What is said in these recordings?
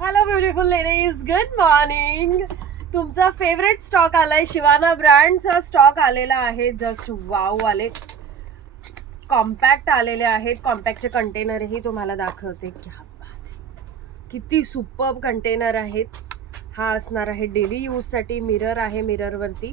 Hello beautiful ladies, good morning. तुमचा favourite stock आलाय, Sivana ब्रँडचा stock आलेला आहे. जस्ट वाव आले, कॉम्पॅक्ट आलेले आहेत. कॉम्पॅक्टचे कंटेनरही तुम्हाला दाखवते. क्या बात आहे, किती सुपर्ब कंटेनर आहेत. हा असणार आहे डेली यूजसाठी. मिरर आहे, मिररवरती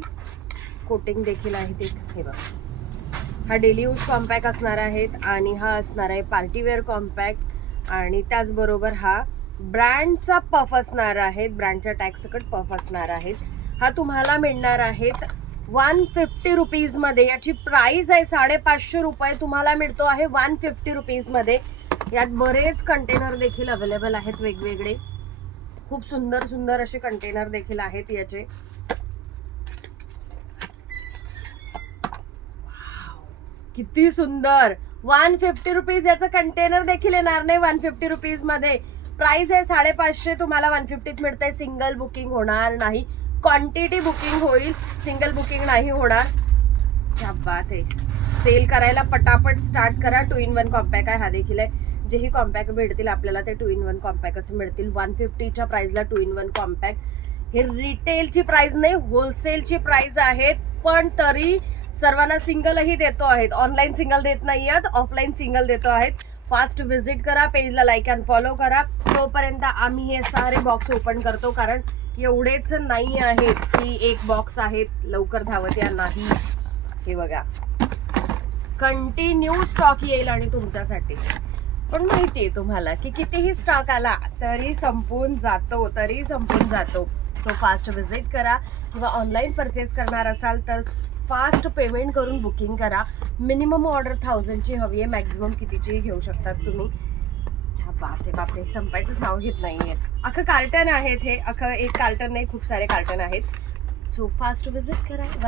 कोटिंग देखील आहे. ते हे बघा, हा डेली यूज कॉम्पॅक्ट असणार आहेत आणि हा असणार आहे पार्टीवेअर कॉम्पॅक्ट. आणि त्याचबरोबर हा ब्रँडचा पफ असणार आहे, ब्रँडच्या टॅग सकट पफ असणार आहेत. हा तुम्हाला मिळणार आहेत 150 रुपीजमध्ये. याची प्राइस आहे 550 रुपये, तुम्हाला मिळतो आहे 150 रुपीजमध्ये. यात बरेच कंटेनर देखील अवेलेबल आहेत वेगवेगळे. खूप सुंदर सुंदर असे कंटेनर देखील आहेत याचे. किती सुंदर. 150 रुपीज याचं कंटेनर देखील येणार नाही 150 रुपीज मध्ये. प्राइस आहे 550, तुम्हाला 150 मिळतंय. सिंगल बुकिंग होणार नाही, क्वांटिटी बुकिंग होईल, सिंगल बुकिंग नाही होणार. क्या बात आहे. सेल करायला पटापट स्टार्ट करा. 2 in 1 कॉम्पॅक्ट आहे हा देखील आहे. जेही कॉम्पॅक्ट भेटतील आपल्याला ते 2 in 1 कॉम्पॅक्टच मिळतील. 150च्या प्राइसला 2 in 1 कॉम्पॅक्ट. हे रिटेलची प्राइस नाही, होलसेलची प्राइस आहेत. पण तरी सर्वांना सिंगलही देतो आहेत. ऑनलाईन सिंगल देत नाही आहेत, ऑफलाईन सिंगल देतो आहेत. फास्ट विजिट करा, पेजला लाईक अँड फॉलो करा. तोपर्यंत आम्ही हे सारे बॉक्स ओपन करतो, कारण एवढेच नाही आहेत की एक बॉक्स आहेत, लवकर धावत या नाही. हे बघा, कंटिन्यू स्टॉक येईल आणि तुमच्यासाठी. पण माहिती आहे तुम्हाला की कितीही स्टॉक आला तरी संपून जातो. सो फास्ट विजिट करा. किंवा ऑनलाईन परचेस करणार असाल तर फास्ट पेमेंट करून बुकिंग करा. मिनिमम ऑर्डर 1000ची हवी आहे, मॅक्झिमम कितीचीही घेऊ शकतात तुम्ही. क्या बात आहे, बापरे, संपायचंच नाव घेत नाहीये. अख्खं कार्टन आहेत हे, अख्खं एक कार्टन नाही, खूप सारे कार्टन आहेत. सो फास्ट विजिट करा.